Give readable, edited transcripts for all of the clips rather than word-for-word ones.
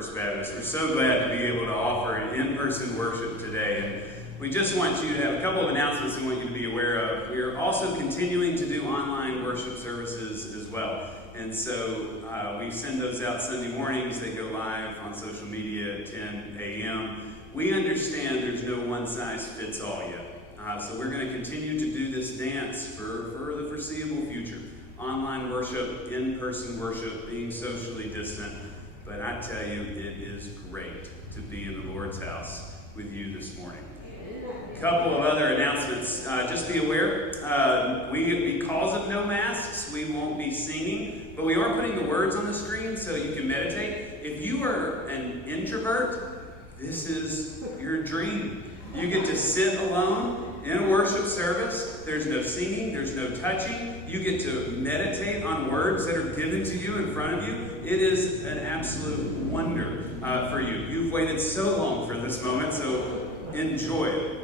First Baptist. We're so glad to be able to offer in-person worship today. And we just want you to have a couple of announcements we want you to be aware of. We are also continuing to do online worship services as well. And so we send those out Sunday mornings. They go live on social media at 10 a.m. We understand there's no one-size-fits-all yet. So we're going to continue to do this dance for the foreseeable future. Online worship, in-person worship, being socially distant. But I tell you, it is great to be in the Lord's house with you this morning. A couple of other announcements. Just be aware, because of no masks, we won't be singing, but we are putting the words on the screen so you can meditate. If you are an introvert, this is your dream. You get to sit alone in a worship service. There's no singing, there's no touching. You get to meditate on words that are given to you in front of you. It is an absolute wonder for you. You've waited so long for this moment, so enjoy it.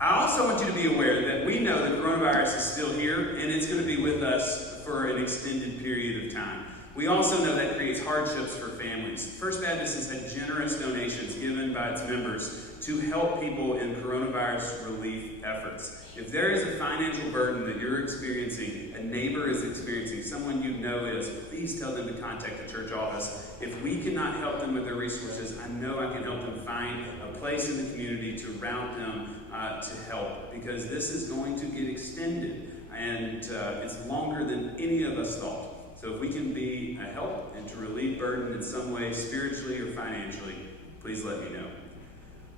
I also want you to be aware that we know the coronavirus is still here, and it's going to be with us for an extended period of time. We also know that creates hardships for families. First Baptist has had generous donations given by its members to help people in coronavirus relief efforts. If there is a financial burden that you're experiencing, a neighbor is experiencing, someone you know is, please tell them to contact the church office. If we cannot help them with their resources, I know I can help them find a place in the community to route them to help, because this is going to get extended, and it's longer than any of us thought. So if we can be a help and to relieve burden in some way, spiritually or financially, please let me know.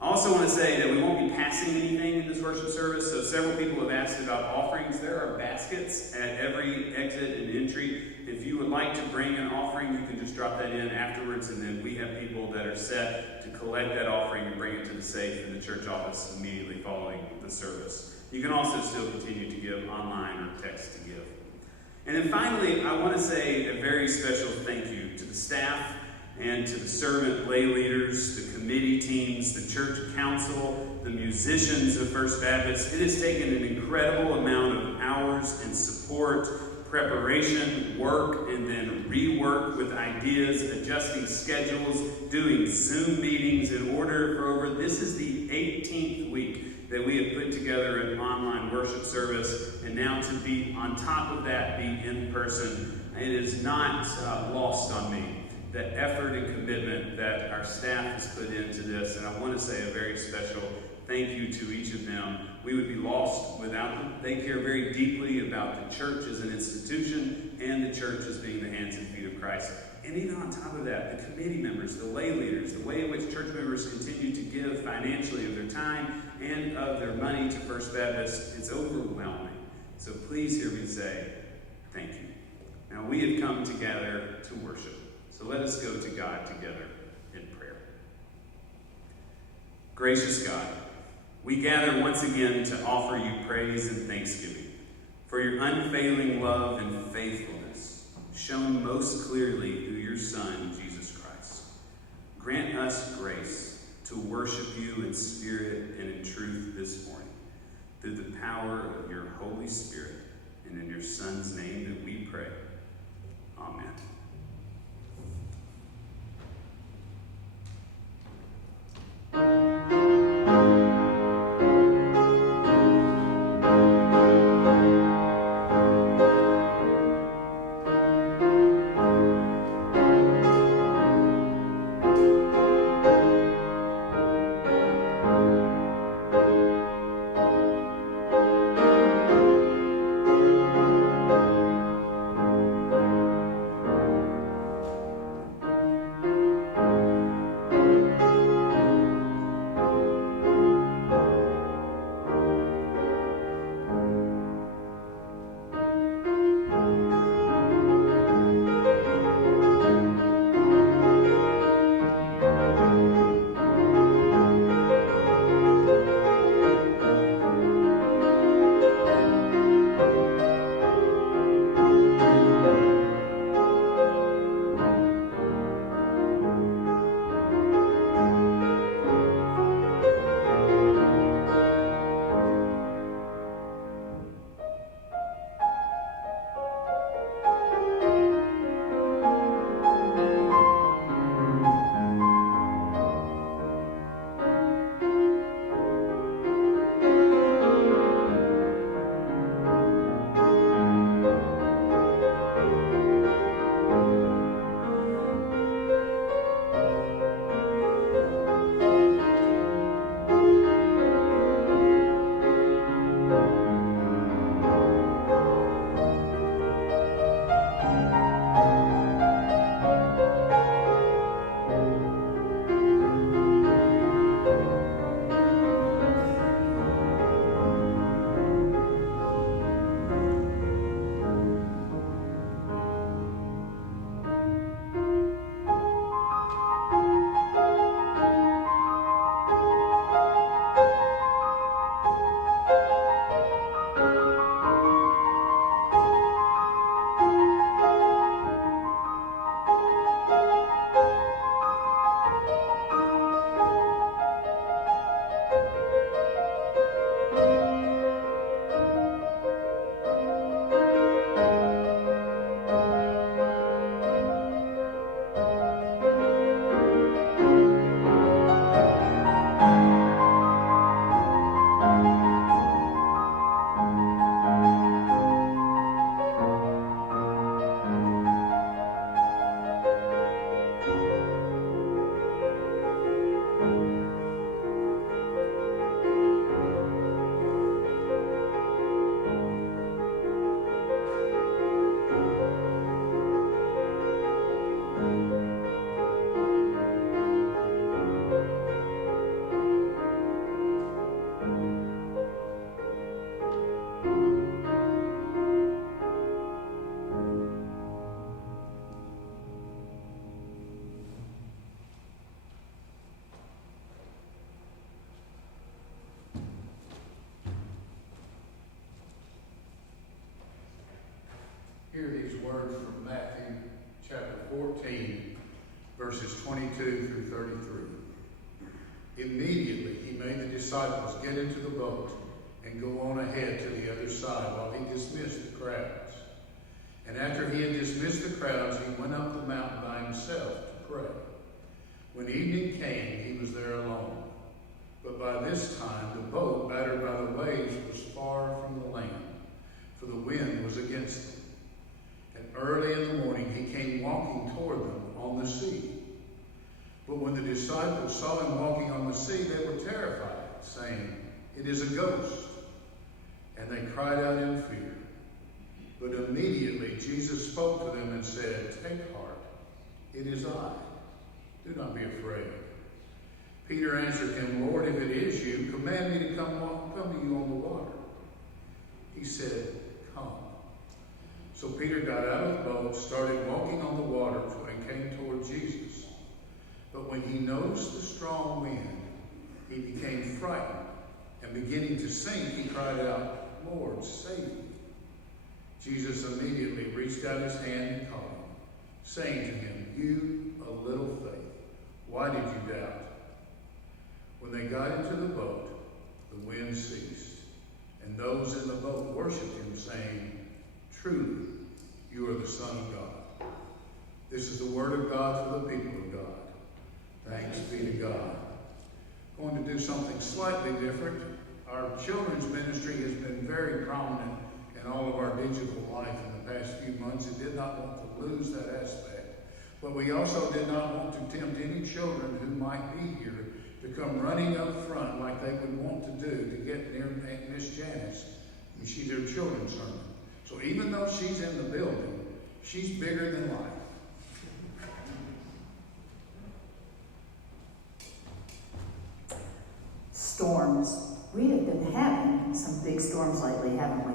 I also want to say that we won't be passing anything in this worship service, so several people have asked about offerings. There are baskets at every exit and entry. If you would like to bring an offering, you can just drop that in afterwards, and then we have people that are set to collect that offering and bring it to the safe in the church office immediately following the service. You can also still continue to give online or text to give. And then finally, I want to say a very special thank you to the staff and to the servant lay leaders, the committee teams, the church council, the musicians of First Baptist. It has taken an incredible amount of hours and support, preparation, work, and then rework with ideas, adjusting schedules, doing Zoom meetings in order for this is the 18th week that we have put together an online worship service, and now to be on top of that, be in person. It is not lost on me, the effort and commitment that our staff has put into this, and I want to say a very special thank you to each of them. We would be lost without them. They care very deeply about the church as an institution and the church as being the hands and feet of Christ. And even on top of that, the committee members, the lay leaders, the way in which church members continue to give financially of their time and of their money to First Baptist, it's overwhelming. So please hear me say thank you. Now we have come together to worship. So let us go to God together in prayer. Gracious God, we gather once again to offer you praise and thanksgiving for your unfailing love and faithfulness, shown most clearly through your Son, Jesus Christ. Grant us grace to worship you in spirit and in truth this morning, through the power of your Holy Spirit, and in your Son's name that we pray. Amen. Hear these words from Matthew chapter 14, verses 22 through 33. Immediately he made the disciples get into the boat and go on ahead to the other side while he dismissed the crowds. And after he had dismissed the crowds, he went up the mountain by himself to pray. When evening came, he was there alone. But by this time the boat, battered by the waves, was far from the land, for the wind was against them. And early in the morning he came walking toward them on the sea. But when the disciples saw him walking on the sea, they were terrified, saying, "It is a ghost." And they cried out in fear. But immediately Jesus spoke to them and said, "Take heart, it is I. Do not be afraid." Peter answered him, "Lord, if it is you, command me to come to you on the water." He said, "Come." So Peter got out of the boat, started walking on the water, and came toward Jesus. But when he noticed the strong wind, he became frightened, and beginning to sink, he cried out, "Lord, save me." Jesus immediately reached out his hand and caught him, saying to him, "You of little faith, why did you doubt?" When they got into the boat, the wind ceased, and those in the boat worshipped him, saying, "Truly, you are the Son of God." This is the word of God for the people of God. Thanks be to God. I'm going to do something slightly different. Our children's ministry has been very prominent in all of our digital life in the past few months. It did not want to lose that aspect. But we also did not want to tempt any children who might be here to come running up front like they would want to do to get near Miss Janice when she's their children's sermon. So even though she's in the building, she's bigger than life. Storms. We have been having some big storms lately, haven't we?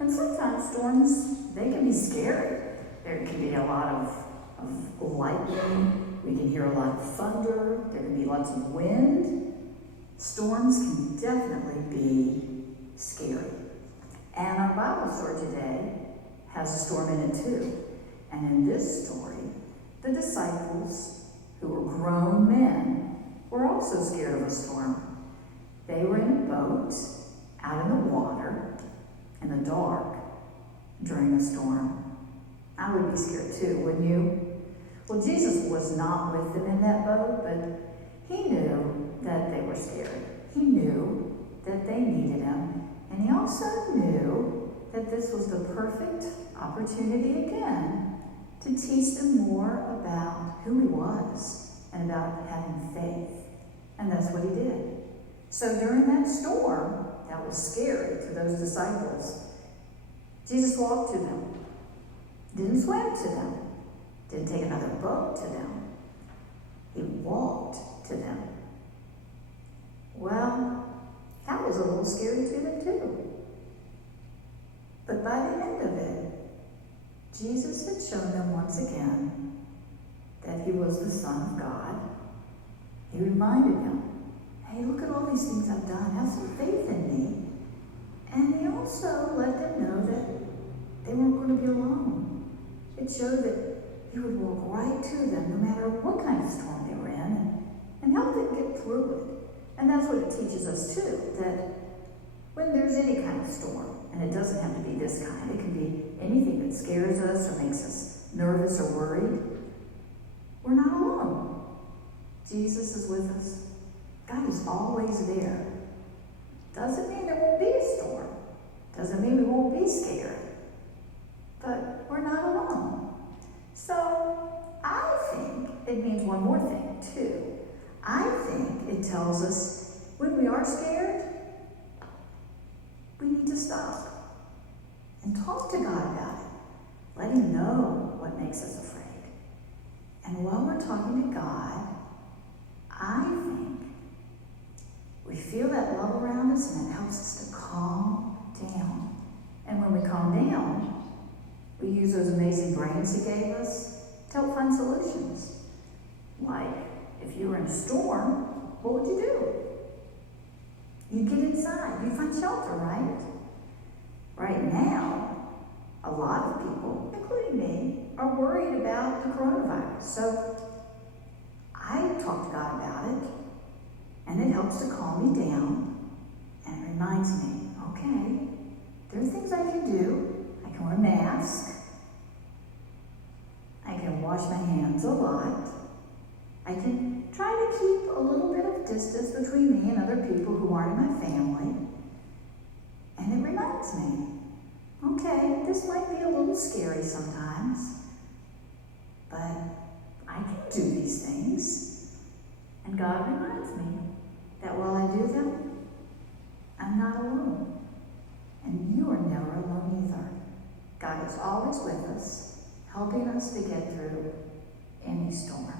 And sometimes storms, they can be scary. There can be a lot of lightning. We can hear a lot of thunder. There can be lots of wind. Storms can definitely be scary. And our Bible story today has a storm in it too. And in this story, the disciples, who were grown men, were also scared of a storm. They were in a boat, out in the water, in the dark, during a storm. I would be scared too, wouldn't you? Well, Jesus was not with them in that boat, but he knew that they were scared. He knew that they needed him, and he also knew that this was the perfect opportunity again to teach them more about who he was and about having faith. And that's what he did. So during that storm, that was scary to those disciples, Jesus walked to them, didn't swim to them, didn't take another boat to them. He walked to them. Well, that was a little scary to them too. But by the end of it, Jesus had shown them once again that he was the Son of God. He reminded them, "Hey, look at all these things I've done. Have some faith in me." And he also let them know that they weren't going to be alone. It showed that he would walk right to them no matter what kind of storm they were in and help them get through it. And that's what it teaches us too, that when there's any kind of storm, and it doesn't have to be this kind, it can be anything that scares us or makes us nervous or worried, we're not alone. Jesus is with us. God is always there. Doesn't mean there won't be a storm. Doesn't mean we won't be scared. But we're not alone. So I think it means one more thing too. I think it tells us when we are scared, we need to stop and talk to God about it. Let him know what makes us afraid. And while we're talking to God, I think we feel that love around us, and it helps us to calm down. And when we calm down, we use those amazing brains he gave us to help find solutions. Like, if you were in a storm, what would you do? You'd get inside. You'd find shelter, right? Right now, a lot of people, including me, are worried about the coronavirus. So I talk to God about it, and it helps to calm me down, and it reminds me, okay, there are things I can do. I can wear a mask. I can wash my hands a lot. I can try to keep a little bit of distance between me and other people who aren't in my family. And it reminds me, okay, this might be a little scary sometimes, but I can do these things. And God reminds me that while I do them, I'm not alone. And you are never alone either. God is always with us, helping us to get through any storm.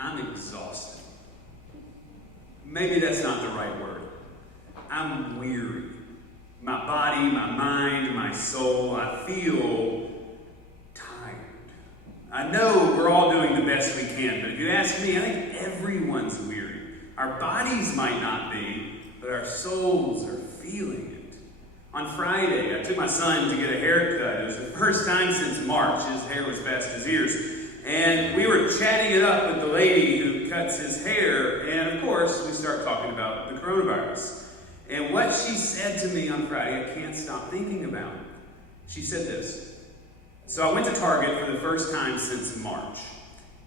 I'm exhausted. Maybe that's not the right word. I'm weary. My body, my mind, my soul, I feel tired. I know we're all doing the best we can, but if you ask me, I think everyone's weary. Our bodies might not be, but our souls are feeling it. On Friday, I took my son to get a haircut. It was the first time since March. His hair was past his ears. And we were chatting it up with the lady who cuts his hair. And of course, we start talking about the coronavirus. And what she said to me on Friday, I can't stop thinking about. She said this. So I went to Target for the first time since March.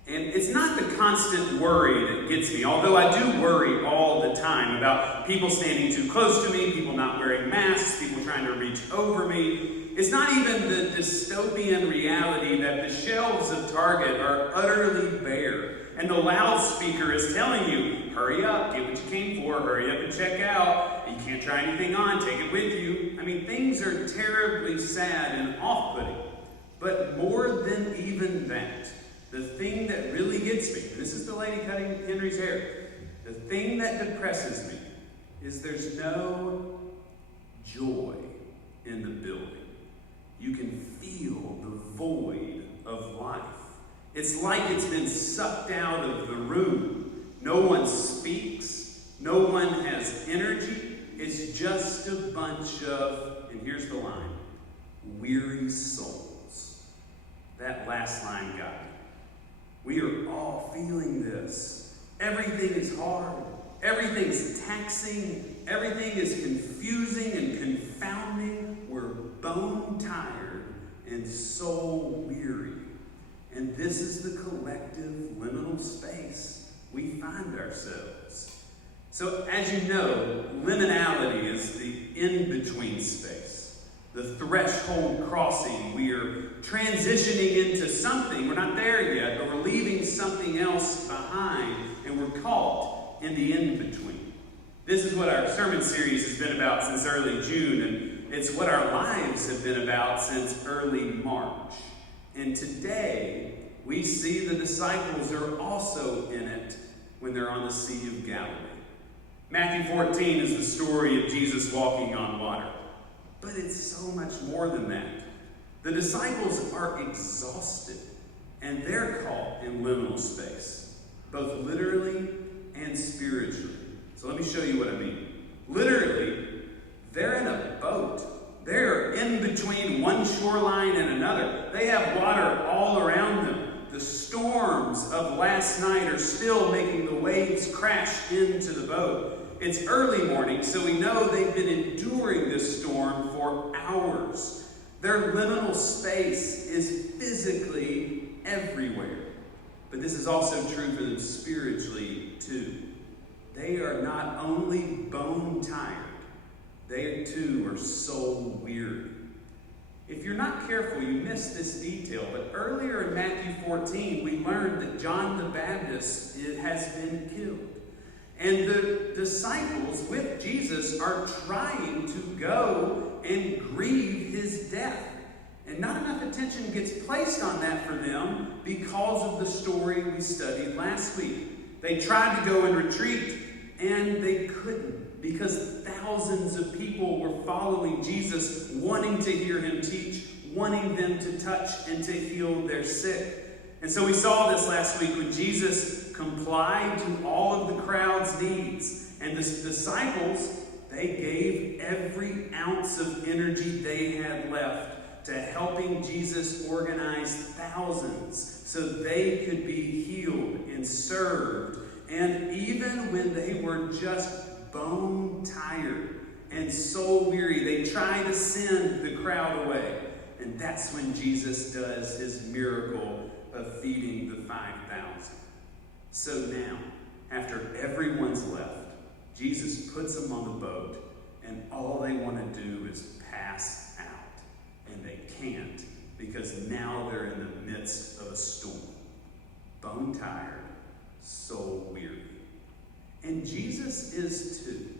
And it's not the constant worry that gets me, although I do worry all the time about people standing too close to me, people not wearing masks, people trying to reach over me. It's not even the dystopian reality that the shelves of Target are utterly bare, and the loudspeaker is telling you, hurry up, get what you came for, hurry up and check out. You can't try anything on, take it with you. I mean, things are terribly sad and off-putting. But more than even that, the thing that really gets me, this is the lady cutting Henry's hair, the thing that depresses me is there's no joy in the building. You can feel the void of life. It's like it's been sucked out of the room. No one speaks. No one has energy. It's just a bunch of, and here's the line, weary souls. That last line got me. We are all feeling this. Everything is hard. Everything's taxing. Everything is confusing and confounding. We're bone tired and soul weary. And this is the collective liminal space we find ourselves. So as you know, liminality is the in-between space, the threshold crossing. We are transitioning into something. We're not there yet, but we're leaving something else behind, and we're caught in the in-between. This is what our sermon series has been about since early June, and it's what our lives have been about since early March. And today, we see the disciples are also in it when they're on the Sea of Galilee. Matthew 14 is the story of Jesus walking on water. But it's so much more than that. The disciples are exhausted, and they're caught in liminal space, both literally and spiritually. So let me show you what I mean. Literally, they're in a boat. They're in between one shoreline and another. They have water all around them. The storms of last night are still making the waves crash into the boat. It's early morning, so we know they've been enduring this storm for hours. Their liminal space is physically everywhere. But this is also true for them spiritually, too. They are not only bone tired, they too are soul weary. If you're not careful, you miss this detail. But earlier in Matthew 14, we learned that John the Baptist has been killed. And the disciples with Jesus are trying to go and grieve his death. And not enough attention gets placed on that for them because of the story we studied last week. They tried to go and retreat, and they couldn't, because thousands of people were following Jesus, wanting to hear him teach, wanting them to touch and to heal their sick. And so we saw this last week when Jesus complied to all of the crowd's needs. And the disciples, they gave every ounce of energy they had left to helping Jesus organize thousands so they could be healed and served. And even when they were just bone tired and soul weary, they try to send the crowd away. And that's when Jesus does his miracle of feeding the 5,000. So now, after everyone's left, Jesus puts them on the boat, and all they want to do is pass out. And they can't, because now they're in the midst of a storm. Bone tired, soul weary. And Jesus is too.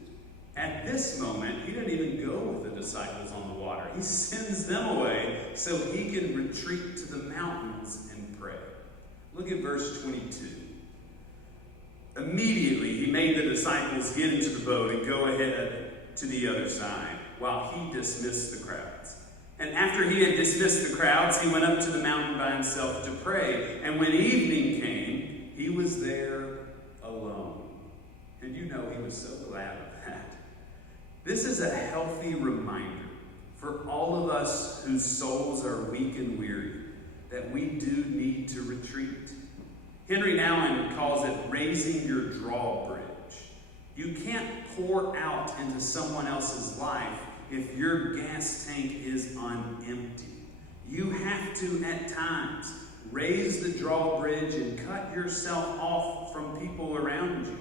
At this moment, he didn't even go with the disciples on the water. He sends them away so he can retreat to the mountains and pray. Look at verse 22. disciples get into the boat and go ahead to the other side while he dismissed the crowds. And after he had dismissed the crowds, he went up to the mountain by himself to pray. And when evening came, he was there alone. And you know he was so glad of that. This is a healthy reminder for all of us whose souls are weak and weary that we do need to retreat. Henry Nouwen calls it raising your drawbridge. You can't pour out into someone else's life if your gas tank is on empty. You have to, at times, raise the drawbridge and cut yourself off from people around you.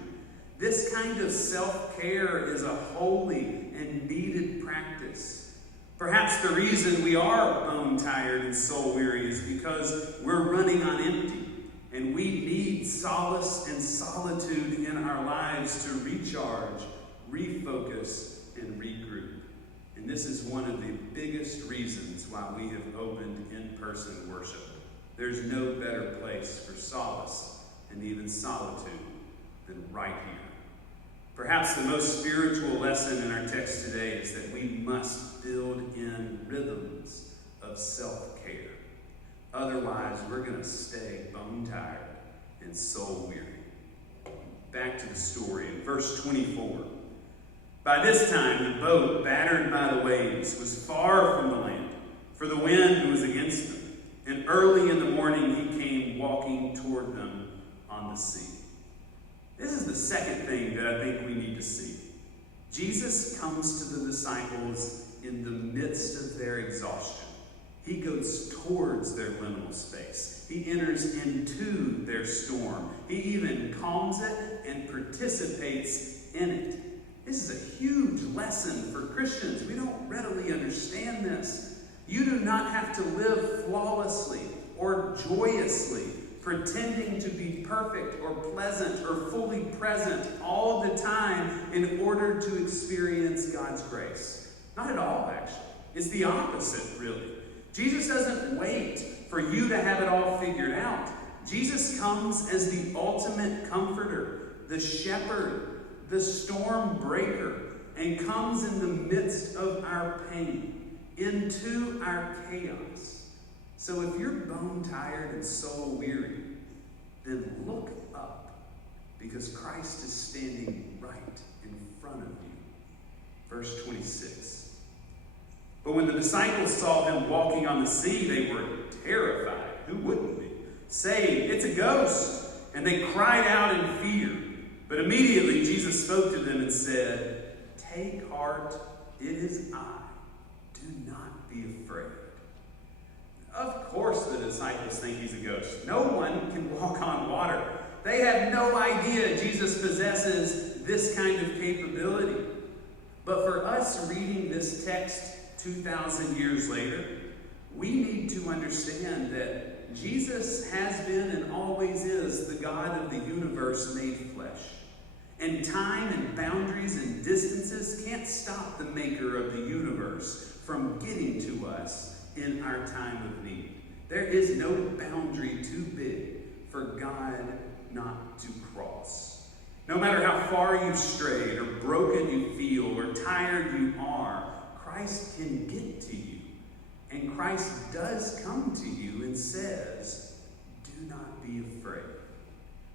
This kind of self-care is a holy and needed practice. Perhaps the reason we are bone-tired and soul-weary is because we're running on empty, and we need solace and solitude in our lives to recharge, refocus, and regroup. And this is one of the biggest reasons why we have opened in-person worship. There's no better place for solace and even solitude than right here. Perhaps the most spiritual lesson in our text today is that we must build in rhythms of self-care. Otherwise, we're going to stay bone-tired and soul-weary. Back to the story in verse 24. By this time, the boat, battered by the waves, was far from the land, for the wind was against them. And early in the morning, he came walking toward them on the sea. This is the second thing that I think we need to see. Jesus comes to the disciples in the midst of their exhaustion. He goes towards their liminal space. He enters into their storm. He even calms it and participates in it. This is a huge lesson for Christians. We don't readily understand this. You do not have to live flawlessly or joyously, pretending to be perfect or pleasant or fully present all the time in order to experience God's grace. Not at all, actually. It's the opposite, really. Jesus doesn't wait for you to have it all figured out. Jesus comes as the ultimate comforter, the shepherd, the storm breaker, and comes in the midst of our pain, into our chaos. So if you're bone-tired and soul-weary, then look up, because Christ is standing right in front of you. Verse 26. But when the disciples saw him walking on the sea, they were terrified. Who wouldn't be? Saying, "It's a ghost." And they cried out in fear. But immediately Jesus spoke to them and said, "Take heart, it is I. Do not be afraid." Of course the disciples think he's a ghost. No one can walk on water. They have no idea Jesus possesses this kind of capability. But for us reading this text 2,000 years later, we need to understand that Jesus has been and always is the God of the universe made flesh. And time and boundaries and distances can't stop the maker of the universe from getting to us in our time of need. There is no boundary too big for God not to cross. No matter how far you've strayed or broken you feel or tired you are, Christ can get to you. And Christ does come to you and says, "Do not be afraid."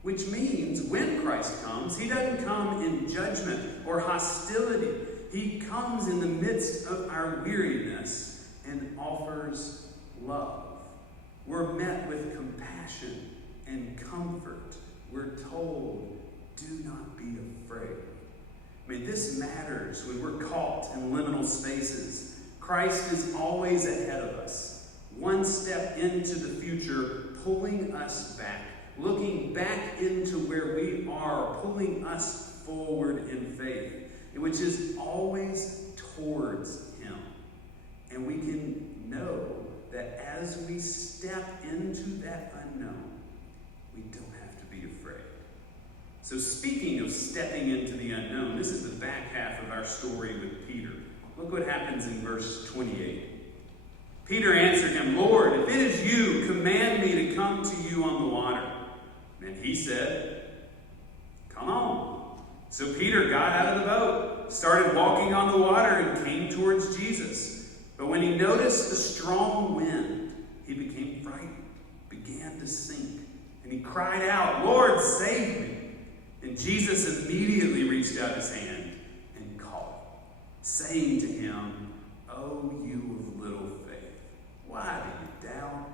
Which means when Christ comes, he doesn't come in judgment or hostility. He comes in the midst of our weariness and offers love. We're met with compassion and comfort. We're told, "Do not be afraid." I mean, this matters when we're caught in liminal spaces. Christ is always ahead of us, one step into the future, pulling us back, looking back into where we are, pulling us forward in faith, which is always towards him. And we can know that as we step into that unknown, we don't have to be afraid. So speaking of stepping into the unknown, this is the back half of our story with Peter. Look what happens in verse 28. Peter answered him, "Lord, if it is you, command me to come to you on the water." And he said, "Come on." So Peter got out of the boat, started walking on the water, and came towards Jesus. But when he noticed the strong wind, he became frightened, began to sink, and he cried out, "Lord, save me!" And Jesus immediately reached out his hand and caught him, saying to him, "Oh, you of little faith, why do you doubt?"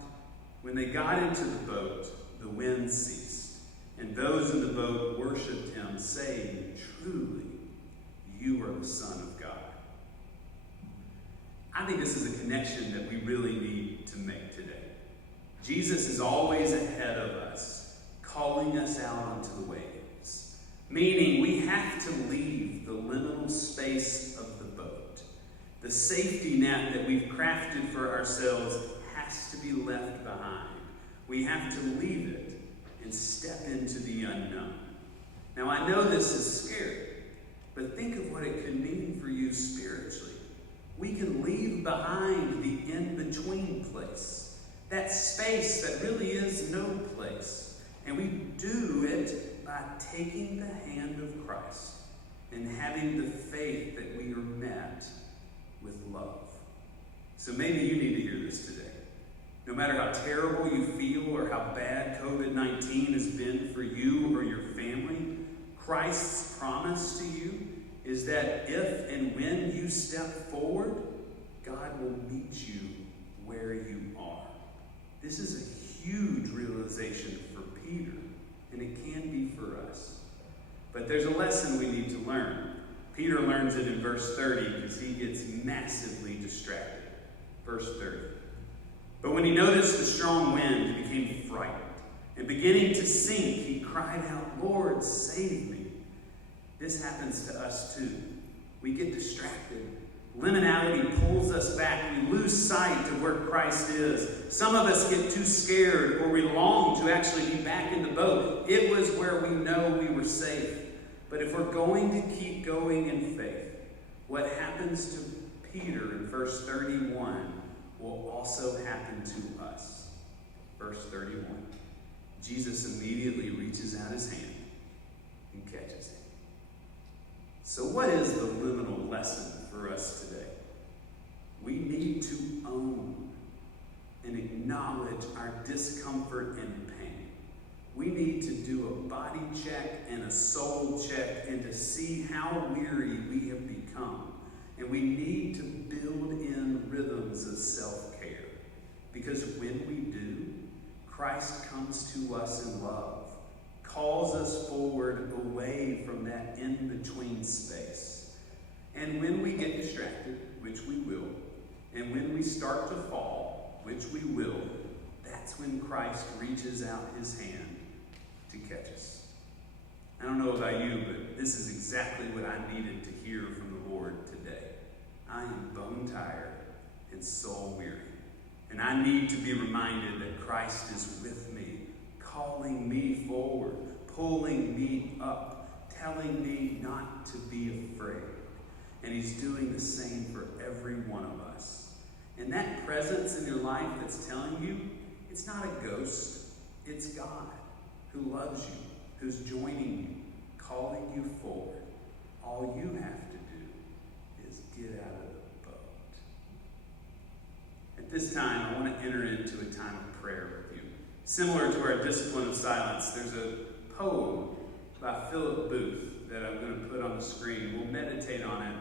When they got into the boat, the wind ceased, and those in the boat worshipped him, saying, "Truly, you are the Son of God." I think this is a connection that we really need to make today. Jesus is always ahead of us, calling us out onto the waves, meaning we have to leave the liminal space of the boat. The safety net that we've crafted for ourselves has to be left behind. We have to leave it and step into the unknown. Now, I know this is scary, but think of what it could mean for you spiritually. We can leave behind the in-between place, that space that really is no place. And we do it by taking the hand of Christ and having the faith that we are met with love. So maybe you need to hear this today. No matter how terrible you feel or how bad COVID-19 has been for you or your family, Christ's promise to you is that if and when you step forward, God will meet you where you are. This is a huge realization for Peter, and it can be for us. But there's a lesson we need to learn. Peter learns it in verse 30 because he gets massively distracted. Verse 30. But when he noticed the strong wind, he became frightened, and beginning to sink, he cried out, "Lord, save me." This happens to us too. We get distracted. Liminality pulls us back. We lose sight of where Christ is. Some of us get too scared, or we long to actually be back in the boat. It was where we know we were safe. But if we're going to keep going in faith, what happens to Peter in verse 31 will also happen to us. Verse 31. Jesus immediately reaches out his hand and catches him. So what is the liminal lesson for us today? We need to own and acknowledge our discomfort and pain. We need to do a body check and a soul check and to see how weary we have become. And we need to build in rhythms of self-care. Because when we do, Christ comes to us in love, calls us forward away from that in-between space. And when we get distracted, which we will, and when we start to fall, which we will, that's when Christ reaches out his hand to catch us. I don't know about you, but this is exactly what I needed to hear from the Lord today. I am bone tired and soul weary. And I need to be reminded that Christ is with me, calling me forward, pulling me up, telling me not to be afraid. And he's doing the same for every one of us. And that presence in your life that's telling you, it's not a ghost, it's God who loves you, who's joining you, calling you forward. All you have to do is get out of the boat. At this time, I want to enter into a time of prayer with you. Similar to our discipline of silence, there's a poem by Philip Booth that I'm going to put on the screen. We'll meditate on it,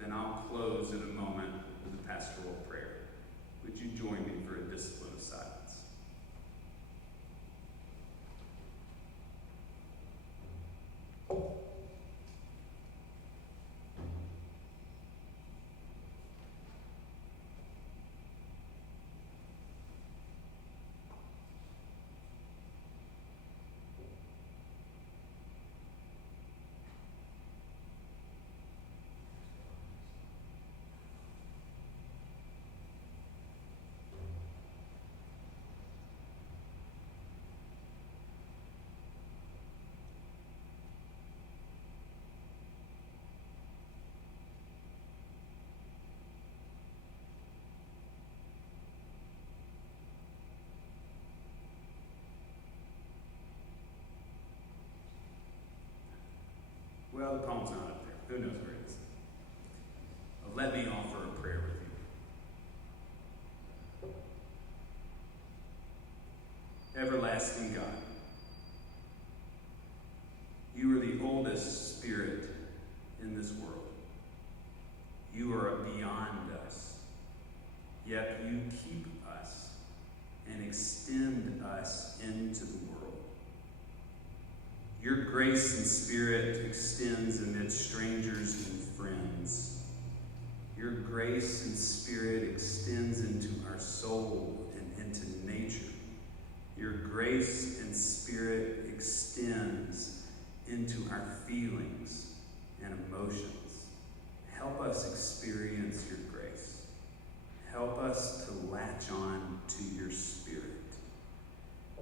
then I'll close in a moment with a pastoral prayer. Would you join me for a discipline of silence? Well, the poem's not up there. Who knows where it is? Let me offer a prayer with you. Everlasting God, you are the oldest spirit in this world. You are beyond us, yet you keep us and extend us into the world. Your grace and spirit extends amidst strangers and friends. Your grace and spirit extends into our soul and into nature. Your grace and spirit extends into our feelings and emotions. Help us experience your grace. Help us to latch on to your spirit.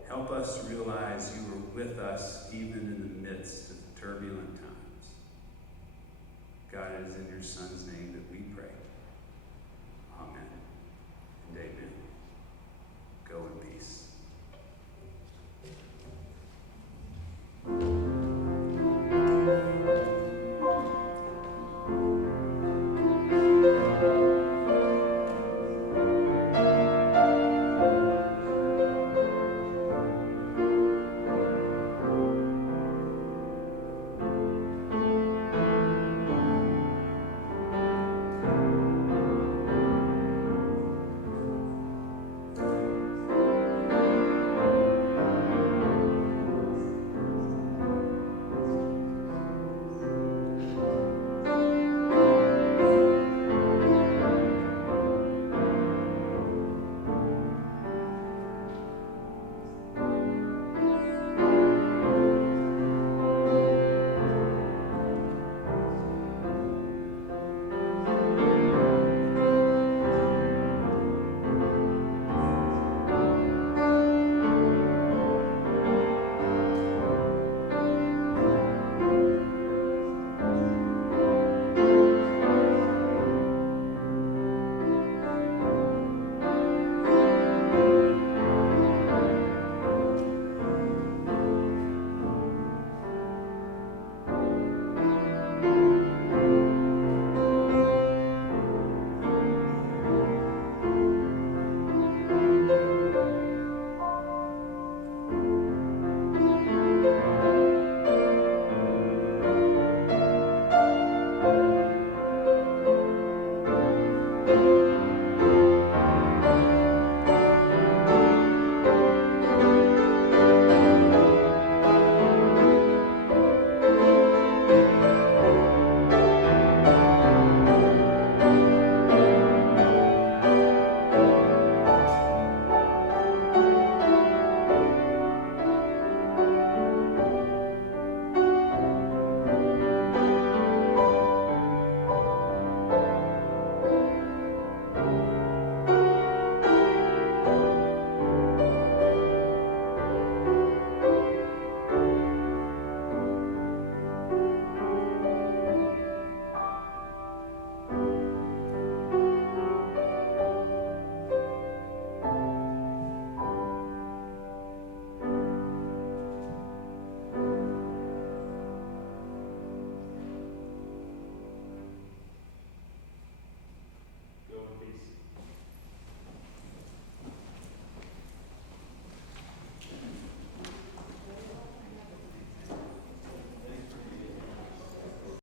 Help us realize you are with us even in the midst of turbulent times. God, it is in your Son's name that we pray. Amen and amen.